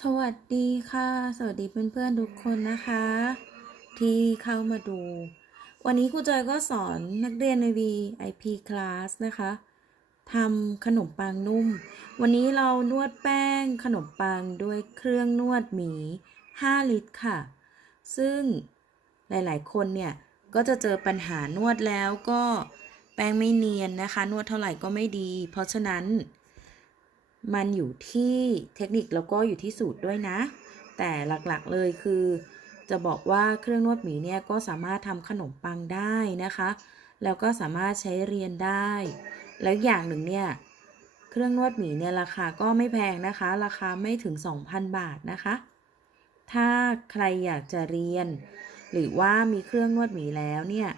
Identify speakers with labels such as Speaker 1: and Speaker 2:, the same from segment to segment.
Speaker 1: สวัสดีค่ะ สวัสดีเพื่อนๆทุกคนนะคะ ที่เข้ามาดู วันนี้ครูจอยก็สอนนักเรียนใน VIP class นะคะ ทำขนมปังนุ่ม วันนี้เรานวดแป้งขนมปังด้วยเครื่องนวดหมี 5 ลิตรค่ะ ซึ่งหลาย ๆ คนเนี่ย ก็จะเจอปัญหานวดแล้วก็แป้งไม่เนียนนะคะ นวดเท่าไหร่ก็ไม่ดี เพราะฉะนั้น มันอยู่ที่เทคนิคแล้วก็อยู่ที่สูตรด้วยนะ แต่หลักๆเลยคือ จะบอกว่าเครื่องนวดหมีเนี่ยก็สามารถทำขนมปังได้นะคะ แล้วก็สามารถใช้เรียนได้ แล้วอย่างหนึ่งเนี่ย เครื่องนวดหมีเนี่ยราคาก็ไม่แพงนะคะ ราคาไม่ถึง 2,000 บาทนะคะ ถ้าใครอยากจะเรียน หรือว่ามีเครื่องนวดหมีแล้วเนี่ย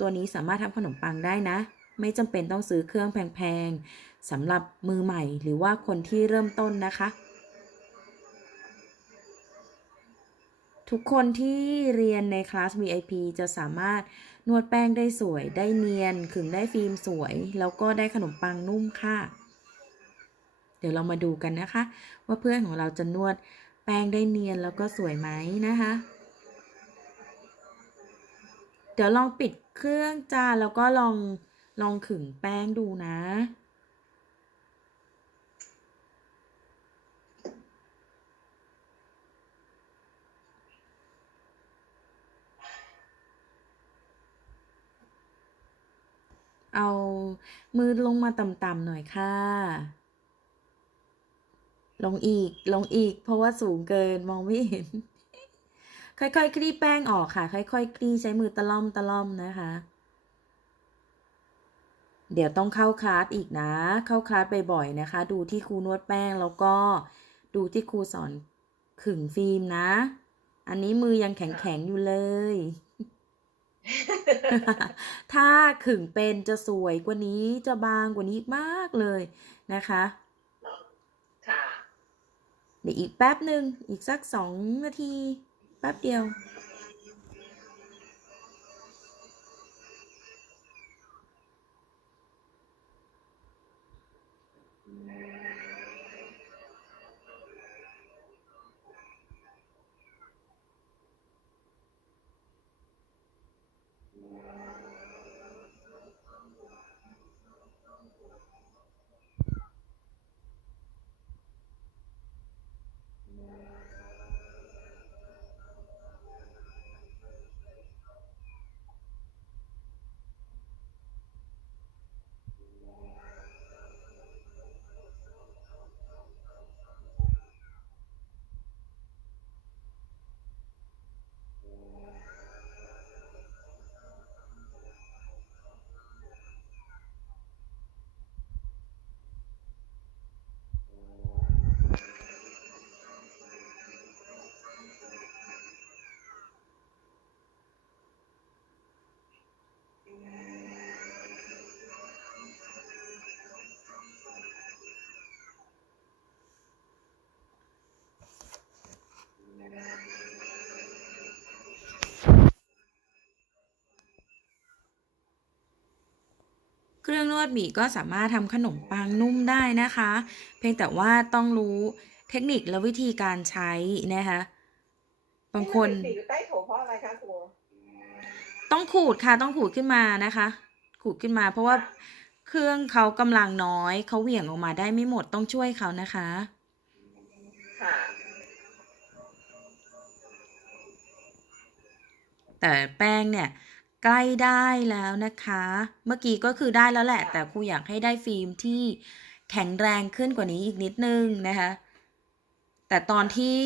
Speaker 1: ตัวนี้สามารถทำขนมปังได้นะ ไม่จำเป็นต้องซื้อเครื่องแพงๆสำหรับมือใหม่หรือว่าคนที่เริ่มต้นนะคะทุกคนที่เรียนในคลาส VIP จะสามารถ นวดแป้งได้สวยได้เนียนขึงได้ฟิล์มสวย แล้วก็ได้ขนมปังนุ่มค่ะ เดี๋ยวเรามาดูกันนะคะ ว่าเพื่อนของเราจะนวดแป้งได้เนียนแล้วก็สวยไหมนะคะ เดี๋ยวลองปิดเครื่องจ้าแล้วก็ลองลองขึงแป้งดูนะ เอามือลงมาต่ำๆหน่อยค่ะ ลงอีก ลงอีก เพราะว่าสูงเกินมองไม่เห็น ค่อยๆ คลี่แป้งออกค่ะ ค่อยๆ คลี่ใช้มือตะล่อมตะล่อมนะคะ เดี๋ยวต้องเข้าคลาสอีกนะ เข้าคลาสบ่อยๆนะคะ ดูที่ครูนวดแป้งแล้วก็ดูที่ครูสอนขึงฟิล์มนะ อันนี้มือยังแข็งๆอยู่เลย ถ้าขึงเป็นจะสวยกว่านี้จะบางกว่านี้อีกมากเลยนะคะ
Speaker 2: ค่ะ
Speaker 1: เดี๋ยวอีกแป๊บหนึ่งอีกสักสองนาที แป๊บเดียว เครื่องนวดหมี่ก็สามารถทำขนมปังนุ่มได้นะคะ เพียงแต่ว่าต้องรู้เทคนิคและวิธีการใช้นะคะบางคน
Speaker 2: ติดอยู่ใต้โถเพราะอะไรคะครู
Speaker 1: ต้องขูดค่ะต้องขูดขึ้นมานะคะ ขูดขึ้นมา เพราะว่าเครื่องเขากำลังน้อยเขาเหวี่ยงออกมาได้ไม่หมดต้องช่วยเขานะคะ
Speaker 2: ค่ะ
Speaker 1: แต่แป้งเนี่ย ใกล้ได้แล้วนะคะ เมื่อกี้ก็คือได้แล้วแหละ แต่ครูอยากให้ได้ฟิล์มที่แข็งแรงขึ้นกว่านี้อีกนิดนึงนะคะ แต่ตอนที่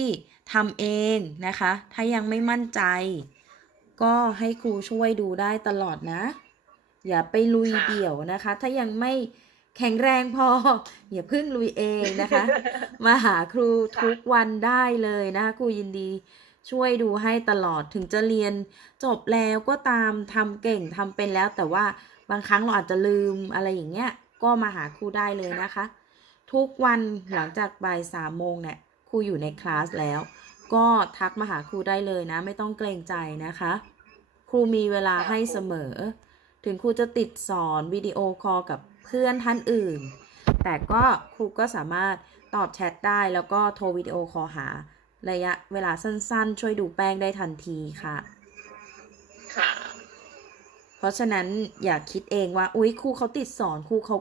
Speaker 1: ทำเองนะคะ ถ้ายังไม่มั่นใจ ก็ให้ครูช่วยดูได้ตลอดนะ อย่าไปลุยเดี่ยวนะคะ ถ้ายังไม่แข็งแรงพอ อย่าเพิ่งลุยเองนะคะ มาหาครูทุกวันได้เลยนะคะครูยินดี ช่วยดูให้ตลอดถึงจะเรียนจบแล้วก็ตามทำเก่งทำเป็นแล้ว แต่ว่าบางครั้งเราอาจจะลืมอะไรอย่างเงี้ยก็มาหาครูได้เลยนะคะ ทุกวันหลังจากบ่ายสามโมงเนี่ยครูอยู่ในคลาสแล้ว ก็ทักมาหาครูได้เลยนะ ไม่ต้องเกรงใจนะคะ ครูมีเวลาให้เสมอ ถึงครูจะติดสอนวิดีโอคอลกับเพื่อนท่านอื่น แต่ก็ครูก็สามารถตอบแชทได้แล้วก็โทรวิดีโอคอลหา ระยะเวลาสั้นๆ ช่วยดูแป้งได้ทันทีค่ะ
Speaker 2: ค่ะ
Speaker 1: เพราะฉะนั้นอย่าคิดเองว่า อุ๊ยครูเขาติดสอนครูเขา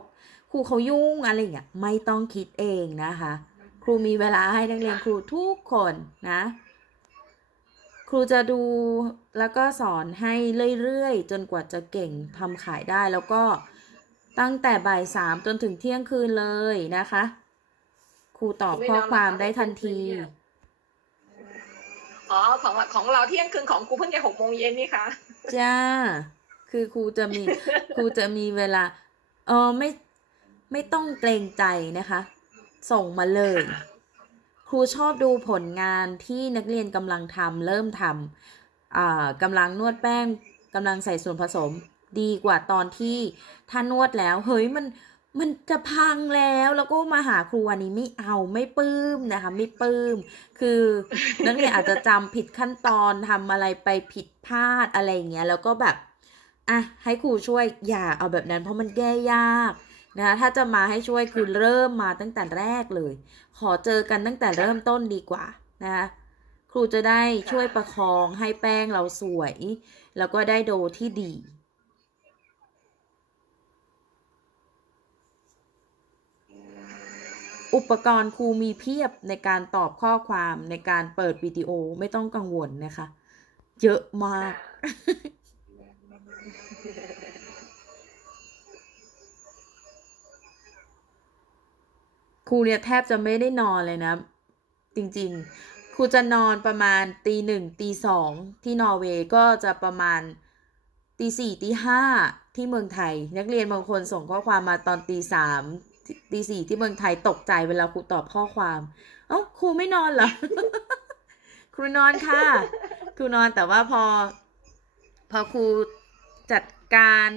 Speaker 1: ครูเขายุ่งอะไรอย่างเงี้ยไม่ต้องคิดเองนะคะ ครูมีเวลาให้นักเรียนครูทุกคนนะ ครูจะดูแล้วก็สอนให้เรื่อยๆ จนกว่าจะเก่งทำขายได้แล้วก็ตั้งแต่บ่ายสามจนถึงเที่ยงคืนเลยนะคะ ครูตอบข้อความได้ทันที
Speaker 2: อ๋อของของเราเที่ยงคืนของครูเพิ่งจะหกโมงเย็นนี่ค่ะ
Speaker 1: จ้า คือครูจะมีครูจะมีเวลาเออไม่ไม่ต้องเกรงใจนะคะ ส่งมาเลย
Speaker 2: ค่ะ
Speaker 1: ครูชอบดูผลงานที่นักเรียนกำลังทำเริ่มทำอ่ากำลังนวดแป้งกำลังใส่ส่วนผสม ดีกว่าตอนที่ถ้านวดแล้ว เฮ้ยมัน มันจะพังแล้วแล้วก็มาหาครูอันนี้ไม่เอาไม่ปลื้มนะคะ ไม่ปลื้ม คือนักเรียนอาจจะจำผิดขั้นตอนทำอะไรไปผิดพลาดอะไรอย่างเงี้ยแล้วก็แบบอะให้ครูช่วยอย่าเอาแบบนั้น เพราะมันแก้ยากนะคะถ้าจะมาให้ช่วยคือเริ่มมาตั้งแต่แรกเลย ขอเจอกันตั้งแต่เริ่มต้นดีกว่านะคะครูจะได้ช่วยประคองให้แป้งเราสวย แล้วก็ได้โดที่ดี อุปกรณ์ครูมีเพียบในการตอบข้อความในการเปิดวิดีโอไม่ต้องกังวลนะคะ เยอะมาก ครูเนี่ยแทบจะไม่ได้นอนเลยนะ จริงๆ ครูจะนอนประมาณตีหนึ่งตีสองที่นอร์เวย์ก็จะประมาณตีสี่ตีห้าที่เมืองไทย นักเรียนบางคนส่งข้อความมาตอนตีสาม ตีสี่ที่เมืองไทยตกใจเวลาครูตอบข้อความ เอ้าครูไม่นอนเหรอ ครูนอนค่ะ ครูนอนแต่ว่าพอ พอครูจัดการ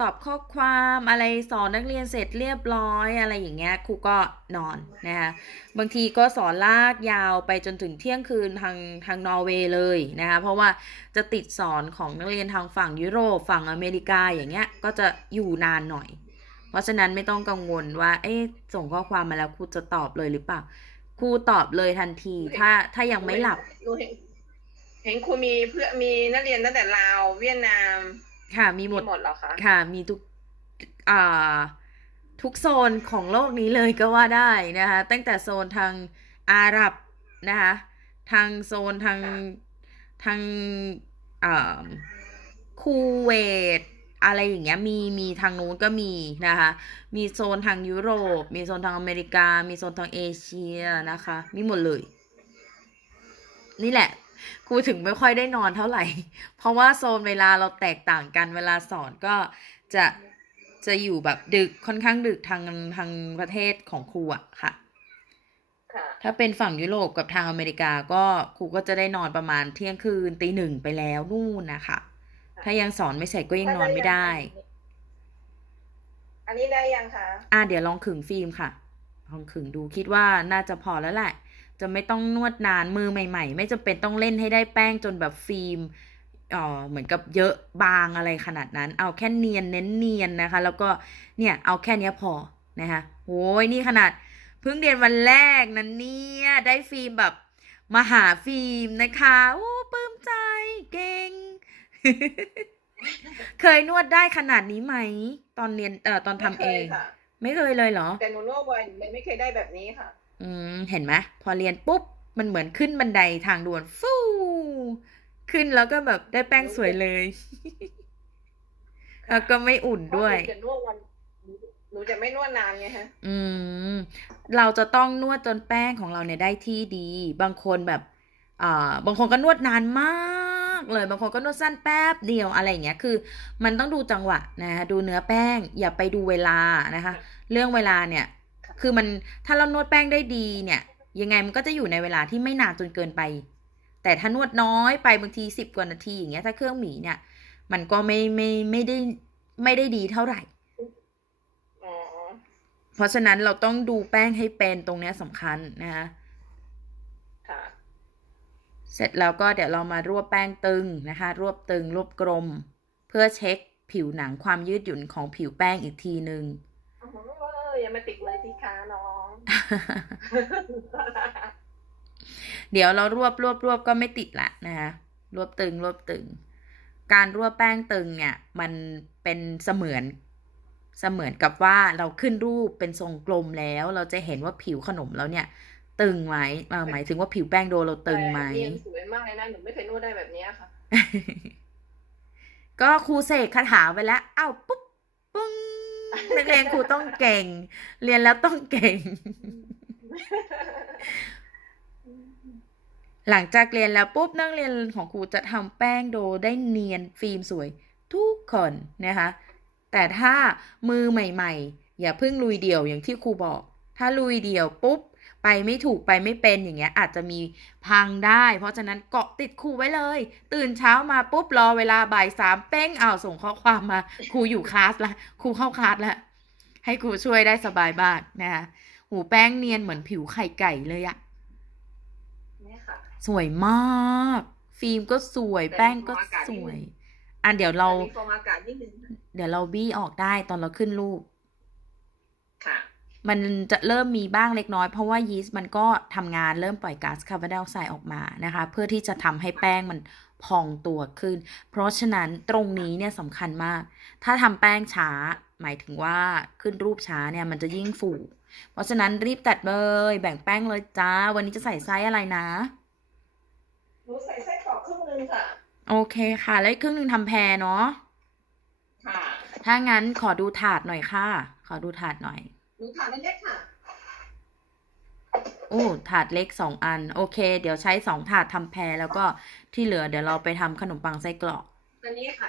Speaker 1: ตอบข้อความอะไรสอนนักเรียนเสร็จเรียบร้อยอะไรอย่างเงี้ยครูก็นอนนะคะบางทีก็สอนลากยาวไปจนถึงเที่ยงคืนทางทางนอร์เวย์เลยนะคะเพราะว่าจะติดสอนของนักเรียนทางฝั่งยุโรปฝั่งอเมริกาอย่างเงี้ยก็จะอยู่นานหน่อย เพราะฉะนั้นไม่ต้องกังวลว่า เอ๊ะส่งข้อความมาแล้วครูจะตอบเลยหรือเปล่าครูตอบเลยทันที ถ้าถ้ายังไม่หลับ
Speaker 2: หนูเห็นเห็นครูมีเพื่อนมีนักเรียนตั้งแต่ลาวเวียดนาม
Speaker 1: ค่ะมีหม
Speaker 2: มี
Speaker 1: ด
Speaker 2: หมดเหรอคะ
Speaker 1: ค่ะ มีทุกอ่าทุกโซนของโลกนี้เลยก็ว่าได้นะคะ ตั้งแต่โซนทางอาหรับนะคะทางโซนทางทางอ่าคูเวต อะไรอย่างเงี้ยมีมีทางนู้นก็มีนะคะ มีโซนทางยุโรป มีโซนทางอเมริกา มีโซนทางเอเชียนะคะ มีหมดเลย นี่แหละครูถึงไม่ค่อยได้นอนเท่าไหร่ เพราะว่าโซนเวลาเราแตกต่างกันเวลาสอนก็จะจะอยู่แบบดึกค่อนข้างดึกทางทางประเทศของครูอะค่ะ
Speaker 2: ค่ะ
Speaker 1: ถ้าเป็นฝั่งยุโรปกับทางอเมริกาก็ครูก็จะได้นอนประมาณเที่ยงคืนตีหนึ่งไปแล้วนู่นนะคะ ถ้ายังสอนไม่เสร็จก็ยังนอนไม่ได้
Speaker 2: อันนี้ได้ยังคะ
Speaker 1: อะเดี๋ยวลองขึงฟิล์มค่ะ ลองขึงดูคิดว่าน่าจะพอแล้วแหละ จะไม่ต้องนวดนานมือใหม่ ๆ ไม่จำเป็นต้องเล่นให้ได้แป้งจนแบบฟิล์มเอ่อเหมือนกับเยอะบางอะไรขนาดนั้น เอาแค่เนียนเน้นเนียนนะคะ แล้วก็เนี่ยเอาแค่เนี้ยพอนะคะโอ้ยนี่ขนาดเพิ่งเรียนวันแรกนั้นเนี่ยได้ฟิล์มแบบมาหาฟิล์มนะคะ โอ้ปลื้มใจเก่ง เคยนวดได้ขนาดนี้ไหม ตอนเรียนเอ่อตอนทำเอง
Speaker 2: ไม่คยค่ะ
Speaker 1: ไม่เคยเลยเหรอ
Speaker 2: แต่หนูนวดบ่อยเลยไม่เคยได้แบบนี้ค่ะ
Speaker 1: อืม เห็นไหมพอเรียนปุ๊บ มันเหมือนขึ้นบันไดทางด่วนฟูขึ้นแล้วก็แบบได้แป้งสวยเลย แล้วก็ไม่อุ่นด้วย
Speaker 2: เพราะหนูจะนวดวันหนูจะไม่นวดนานไงฮะ
Speaker 1: อืม เราจะต้องนวดจนแป้งของเราเนี่ยได้ที่ดี บางคนแบบ อ่า บางคนก็นวดนานมาก เลยบางคนก็นวดสั้นแป๊บเดียวอะไรอย่างเงี้ยคือ มันต้องดูจังหวะนะคะดูเนื้อแป้ง อย่าไปดูเวลานะคะ เรื่องเวลาเนี่ย คือมันถ้าเรานวดแป้งได้ดีเนี่ย ยังไงมันก็จะอยู่ในเวลาที่ไม่นานจนเกินไป แต่ถ้านวดน้อยไปบางทีสิบกว่านาทีอย่างเงี้ยถ้าเครื่องหมีเนี่ย มันก็ไม่ไม่ไม่ได้ไม่ได้ดีเท่าไหร่
Speaker 2: อ๋อ
Speaker 1: เพราะฉะนั้นเราต้องดูแป้งให้เป็นตรงเนี้ยสำคัญนะคะ
Speaker 2: ค่ะ
Speaker 1: เสร็จแล้วก็เดี๋ยวเรามารวบแป้งตึงนะคะ รวบตึงรวบกลม เพื่อเช็คผิวหนังความยืดหยุ่นของผิวแป้งอีกทีหนึ่ง
Speaker 2: โอ้โหอย่ามาติดเลยสิคะน้อง
Speaker 1: เดี๋ยวเรารวบรวบรวบก็ไม่ติดละนะคะรวบตึงรวบตึง การรวบแป้งตึงเนี่ย มันเป็นเสมือนเสมือนกับว่าเราขึ้นรูปเป็นทรงกลมแล้ว เราจะเห็นว่าผิวขนมเราเนี่ย ตึงไหมเอ่อหมายถึงว่าผิวแป้งโดเราตึงไหม
Speaker 2: แต่เรียนสวยมากเลยนะหนูไม่เคยนวดได้แบบเนี้ยค่ะ
Speaker 1: ก็ครูเสกคาถาไปแล้วอ้าวปุ๊บปึ้งนักเรียนครูต้องเก่ง เรียนแล้วต้องเก่ง หลังจากเรียนแล้วปุ๊บนักเรียนของครูจะทำแป้งโดได้เนียนฟิล์มสวย ทุกคนนะคะ แต่ถ้ามือใหม่ ๆ อย่าเพิ่งลุยเดี่ยวอย่างที่ครูบอก ถ้าลุยเดี่ยวปุ๊บ ไปไม่ถูกไปไม่เป็นอย่างเงี้ยอาจจะมีพังได้ เพราะฉะนั้นเกาะติดครูไว้เลย ตื่นเช้ามาปุ๊บรอเวลาบ่ายสามเป้งอ้าวส่งข้อความมาครูอยู่คลาสละครูเข้าคลาสละให้ครูช่วยได้สบายบ้างนะคะหูแป้งเนียนเหมือนผิวไข่ไก่เลยอะ
Speaker 2: เนี่ยค่ะ
Speaker 1: สวยมาก ฟิล์มก็สวย
Speaker 2: แต่
Speaker 1: แป้งก็
Speaker 2: มีฟองอากาศ
Speaker 1: ส
Speaker 2: นิดนึง
Speaker 1: วย อะเดี๋ยวเรา
Speaker 2: แต่มีฟองอากาศนิดนึง
Speaker 1: เดี๋ยวเราบี้ออกได้ตอนเราขึ้นรูป
Speaker 2: ค่ะ
Speaker 1: มันจะเริ่มมีบ้างเล็กน้อยเพราะว่ายีสต์มันก็ทำงานเริ่มปล่อยก๊าซคาร์บอนไดออกไซด์ออกมานะคะ เพื่อที่จะทำให้แป้งมันพองตัวขึ้น เพราะฉะนั้นตรงนี้เนี่ยสำคัญมาก ถ้าทำแป้งช้า หมายถึงว่าขึ้นรูปช้าเนี่ยมันจะยิ่งฝูเพราะฉะนั้นรีบตัดเลยแบ่งแป้งเลยจ้า วันนี้จะใส่ไส้อะไรนะ
Speaker 2: หนูใส่ไส้กรอกครึ่งนึงค่ะ
Speaker 1: โอเคค่ะ แล้วอีกครึ่งหนึ่งทำแพรเนาะ
Speaker 2: ค่ะ
Speaker 1: ถ้างั้นขอดูถาดหน่อยค่ะ ขอดูถาดหน่อย
Speaker 2: หนูทานเล็กๆค่ะ
Speaker 1: โอ้ ถาดเล็กสองอัน โอเค เดี๋ยวใช้สองถาดทำแพรแล้วก็ที่เหลือเดี๋ยวเราไปทำขนมปังไส้กรอก
Speaker 2: อันนี้ค่ะ